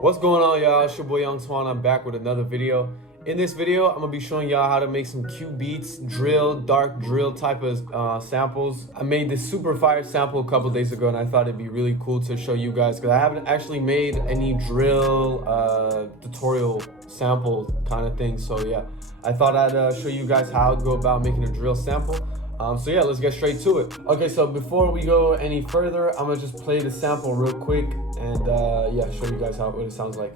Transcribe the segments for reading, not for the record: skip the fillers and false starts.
What's going on, y'all? It's your boy Young Twan. I'm back with another video. In this video, I'm gonna be showing y'all how to make some cute beats, drill, dark drill type of samples. I made this super fire sample a couple days ago, and I thought it'd be really cool to show you guys because I haven't actually made any drill tutorial sample kind of thing. So yeah, I thought I'd show you guys how to go about making a drill sample. So yeah, let's get straight to it. Okay, so before we go any further, I'm gonna just play the sample real quick and yeah, show you guys what it sounds like.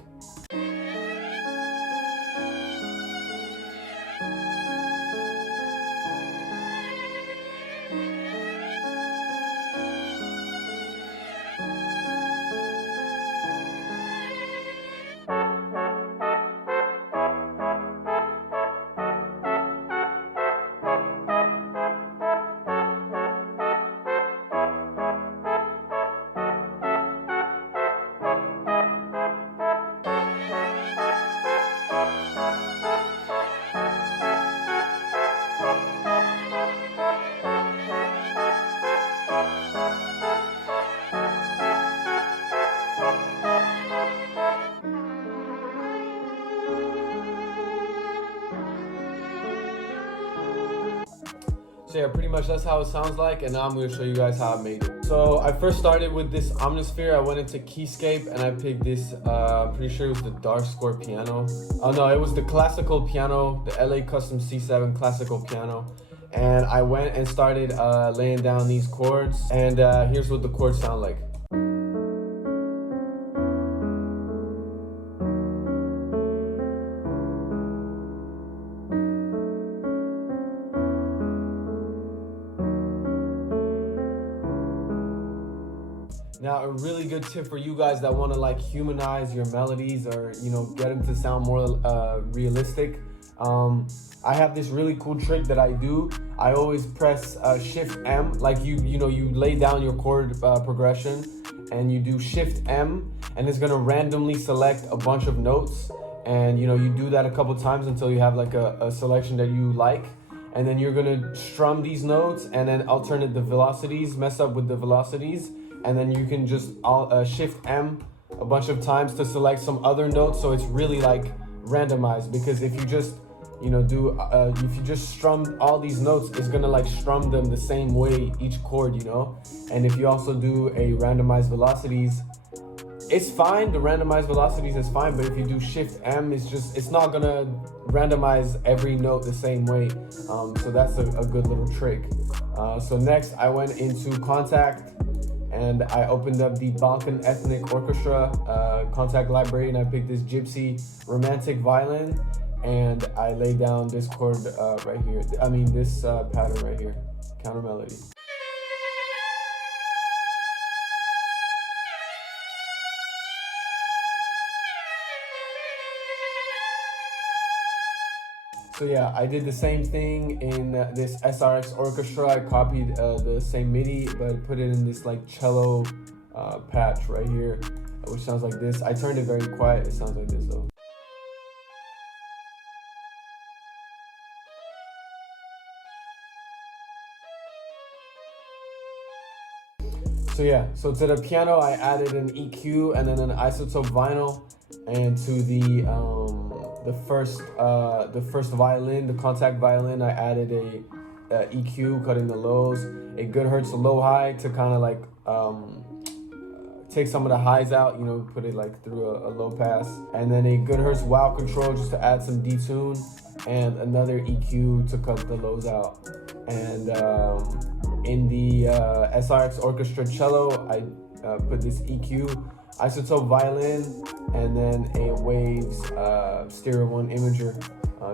So yeah, pretty much that's how it sounds like, and now I'm going to show you guys how I made it. So I first started with this Omnisphere. I went into Keyscape and I picked this, I'm pretty sure it was the Dark Score piano. Oh no, it was the classical piano, the LA Custom C7 classical piano. And I went and started laying down these chords, and here's what the chords sound like. Now, a really good tip for you guys that want to like humanize your melodies or, you know, get them to sound more realistic. I have this really cool trick that I do. I always press Shift M, like you lay down your chord progression and you do Shift M, and it's gonna randomly select a bunch of notes. And you do that a couple times until you have like a selection that you like. And then you're gonna strum these notes and then alternate the velocities, mess up with the velocities. And then you can just Shift M a bunch of times to select some other notes, so it's really like randomized. Because if you just if you just strum all these notes, it's gonna like strum them the same way each chord, And if you also do a randomized velocities, it's fine. The randomized velocities is fine, but if you do Shift M, it's not gonna randomize every note the same way. So that's a good little trick. So next I went into Contact. And I opened up the Balkan Ethnic Orchestra Contact library, and I picked this Gypsy Romantic Violin, and I laid down this chord right here. This pattern right here, counter melody. So yeah, I did the same thing in this SRX Orchestra. I copied the same MIDI, but put it in this like cello patch right here, which sounds like this. I turned it very quiet. It sounds like this though. So yeah, so to the piano, I added an EQ and then an isotope vinyl, and to the first violin, the contact violin, I added a EQ, cutting the lows, a good hertz low high to kind of like take some of the highs out, put it like through a low pass, and then a good hertz wow control just to add some detune, and another EQ to cut the lows out. And in the SRX Orchestra cello, I put this EQ, isotope violin, and then a Waves Stereo 1 imager,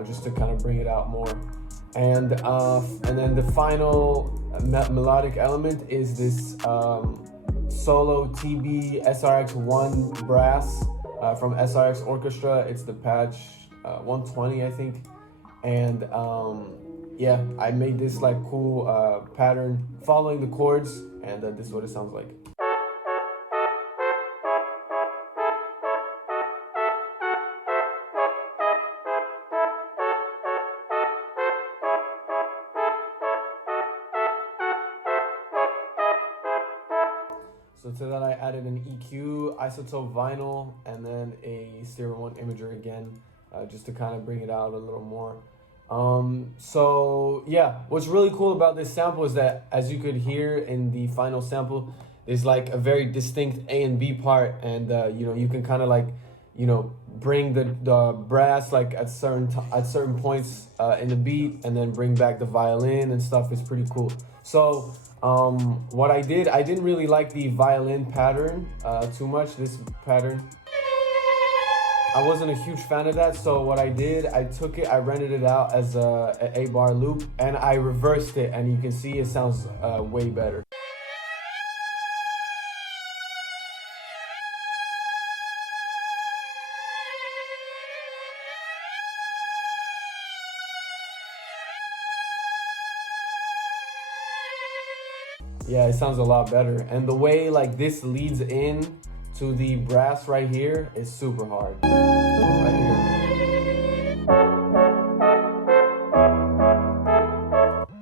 just to kind of bring it out more. And then the final melodic element is this solo TB SRX1 brass from SRX Orchestra. It's the patch 120, I think. And yeah, I made this like cool pattern following the chords, and this is what it sounds like. So to that I added an EQ, isotope vinyl, and then a stereo 1 imager again, just to kind of bring it out a little more. So yeah, what's really cool about this sample is that, as you could hear in the final sample, there's like a very distinct A and B part, and you know, you can kind of like, you know, bring the brass like at certain points in the beat, and then bring back the violin and stuff. Is pretty cool. So what I didn't really like the violin pattern too much. This pattern, I wasn't a huge fan of that. So what I did, I took it, I rendered it out as an 8-bar loop, and I reversed it, and you can see it sounds way better. Yeah, it sounds a lot better. And the way like this leads in to the brass right here is super hard. Right here.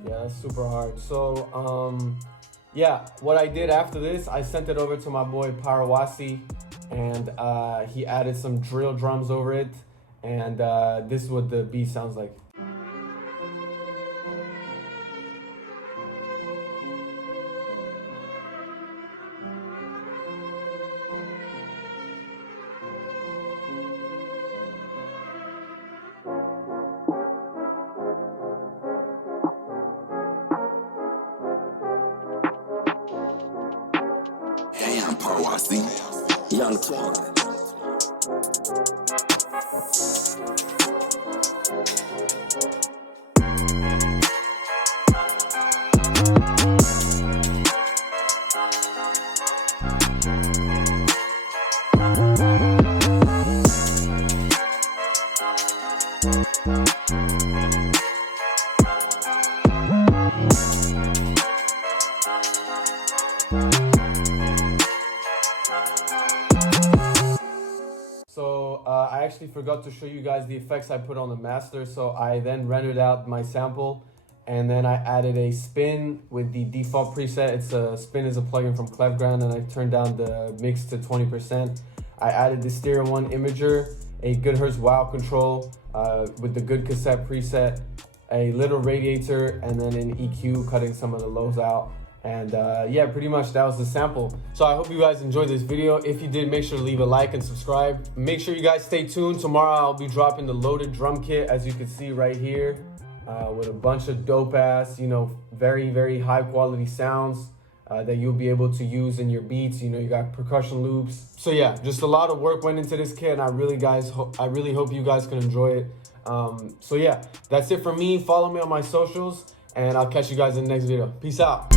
Yeah, that's super hard. So yeah, what I did after this, I sent it over to my boy Parawasi, and he added some drill drums over it, and this is what the beat sounds like. Hey, I'm Parawasi, young Twan. So I actually forgot to show you guys the effects I put on the master. So I then rendered out my sample, and then I added a spin with the default preset. It's a spin is a plugin from Clevground, and I turned down the mix to 20%. I added the stereo 1 imager, a good hertz wow control with the good cassette preset, a little radiator, and then an EQ cutting some of the lows out. And yeah, pretty much that was the sample. So I hope you guys enjoyed this video. If you did, make sure to leave a like and subscribe. Make sure you guys stay tuned. Tomorrow I'll be dropping the loaded drum kit, as you can see right here, with a bunch of dope ass, you know, very, very high quality sounds that you'll be able to use in your beats. You know, you got percussion loops. So yeah, just a lot of work went into this kit, and I really hope you guys can enjoy it. So yeah, that's it for me. Follow me on my socials, and I'll catch you guys in the next video. Peace out.